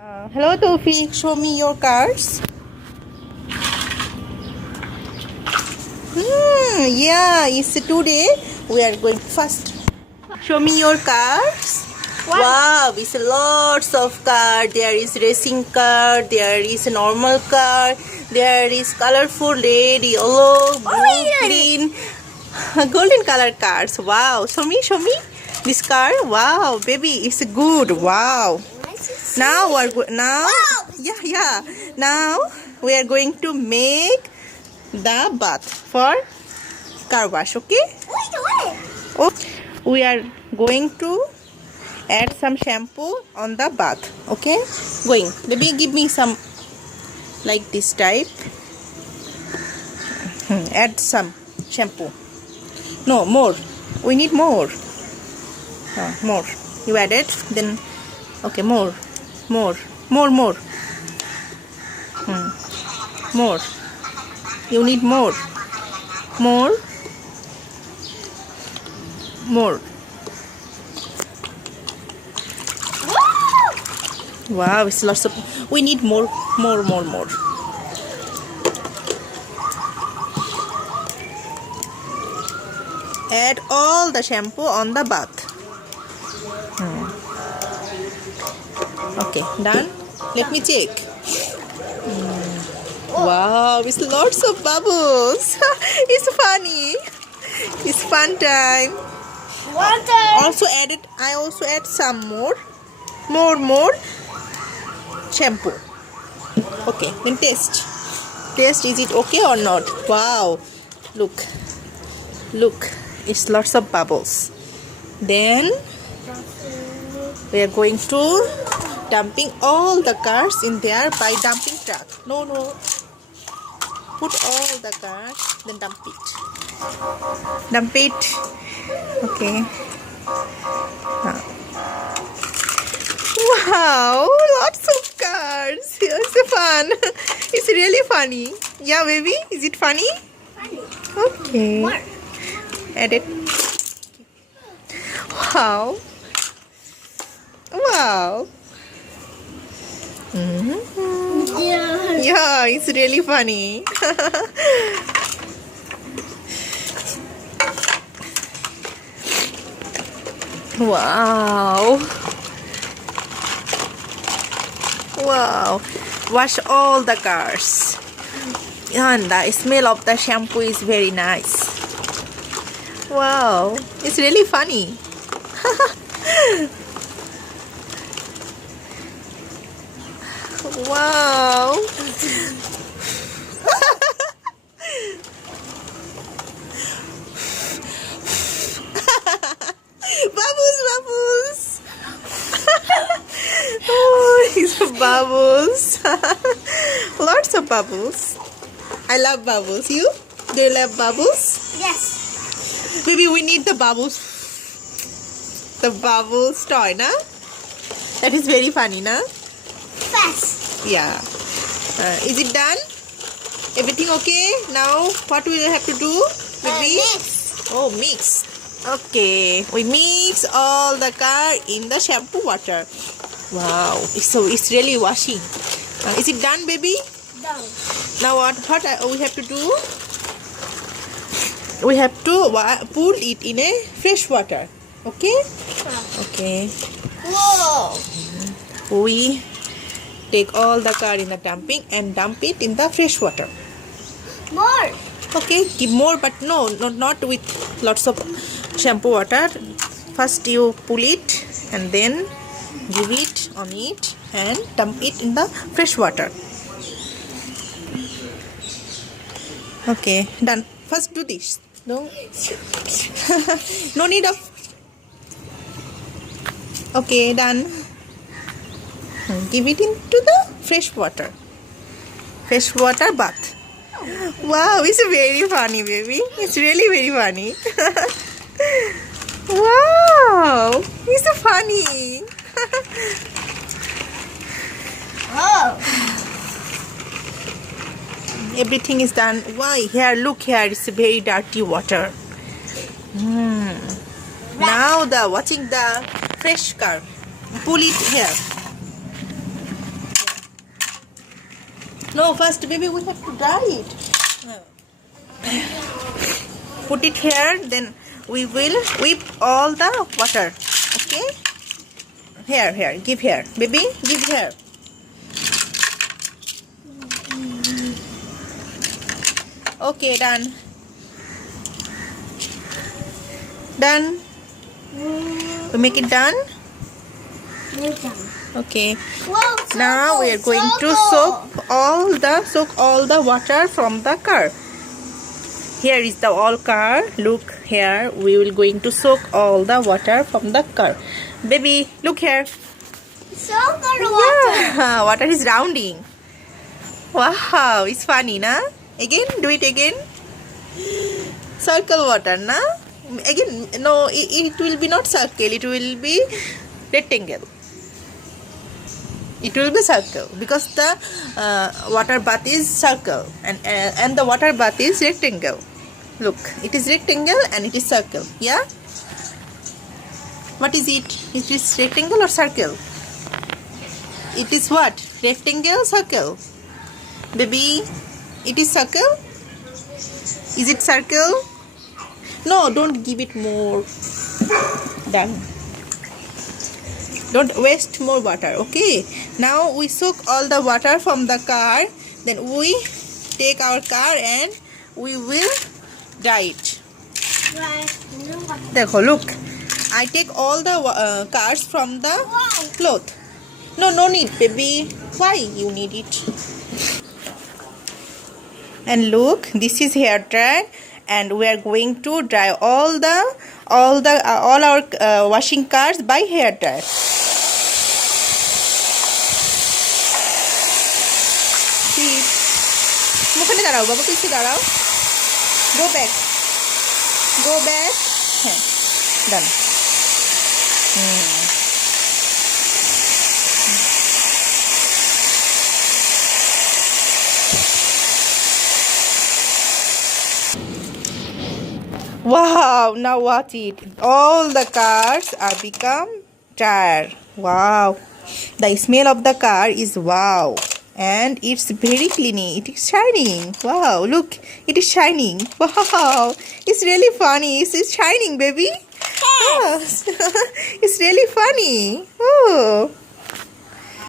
Hello Tawfiq, show me your cars. Yeah, it's today we are going first. Show me your cars. What? Wow, it's lots of car. There is racing car, there is a normal car, there is colorful red, yellow, blue, green, golden color cars. Wow, show me this car. Wow, baby, it's good. Wow. Now yeah. Now we are going to make the bath for car wash. Okay. Wait. Oh, we are going to add some shampoo on the bath. Okay. Going. Baby, give me some like this type. Add some shampoo. No, more. We need more. More. You add it. Then okay, more. More. You need more. Wow, it's lots of. We need more. Add all the shampoo on the bath. Okay, done. Let me check. Wow, it's lots of bubbles. It's funny. It's fun time. Water. I also add some more shampoo. Okay, then taste. Is it okay or not? Wow, look. It's lots of bubbles. Then we are going to dumping all the cars in there by dumping truck. No. Put all the cars, then dump it. Okay. Wow, lots of cars. It's fun. It's really funny. Yeah, baby, is it funny? Okay. More. Add it. Wow. Yeah, it's really funny. Wow. Wash all the cars. And the smell of the shampoo is very nice. Wow, it's really funny. Wow. Bubbles. Oh, it's bubbles. Lots of bubbles. I love bubbles. You? Do you love bubbles? Yes. Maybe we need the bubbles. The bubbles toy, na? That is very funny, na? Fast. Yeah. Is it done? Everything okay? Now what we have to do? Mix. Oh, mix. Okay. We mix all the car in the shampoo water. Wow. It's really washing. Is it done, baby? Done. Now what we have to do? We have to put it in a fresh water. Okay? Okay. Whoa. We take all the car in the dumping and dump it in the fresh water. More. Okay, give more, but no, not with lots of shampoo water. First you pull it and then give it on it and dump it in the fresh water. Okay, done. First do this. No, no need of. Okay, done. Give it into the fresh water bath. Wow, it's very funny, baby. It's really very funny. Wow, it's funny. Oh. Everything is done. Why? Here, look here. It's very dirty water. Now watching the fresh car. Pull it here. No, first baby we have to dry it. Put it here, then we will whip all the water. Okay? Here, give here. Baby, give here. Okay, done. Done. We make it done? Okay. Wow, Now we are going to soak all the water from the car. Here is the all car. Look here. We will going to soak all the water from the car. Baby, look here. Water. Yeah, water is rounding. Wow, it's funny, na? Again, do it again. Circle water, na? Again, no, it will be not circle. It will be rectangle. It will be circle because the water bath is circle and the water bath is rectangle. Look, it is rectangle and it is circle. Yeah. What is it? It is rectangle or circle? It is what? Rectangle, circle. Baby, it is circle. Is it circle? No, don't give it more. Done. Don't waste more water. Okay, now we soak all the water from the car, then we take our car and we will dry it. Dekho, look, I take all the cars from the cloth. No need, baby. Why you need it? And look, this is hair dryer, and we are going to dry all our washing cars by hair dryer. মুখে দাঁড়াও বাবা, কিছু দাঁড়াও। Go back. হ্যাঁ, done. Wow, now watch it. All the cars are become tire. Wow. The smell of the car is wow. And it's very clean. It is shining. Wow, look, it is shining. Wow, it's really funny. It's shining, baby. Yes. It's really funny. Oh.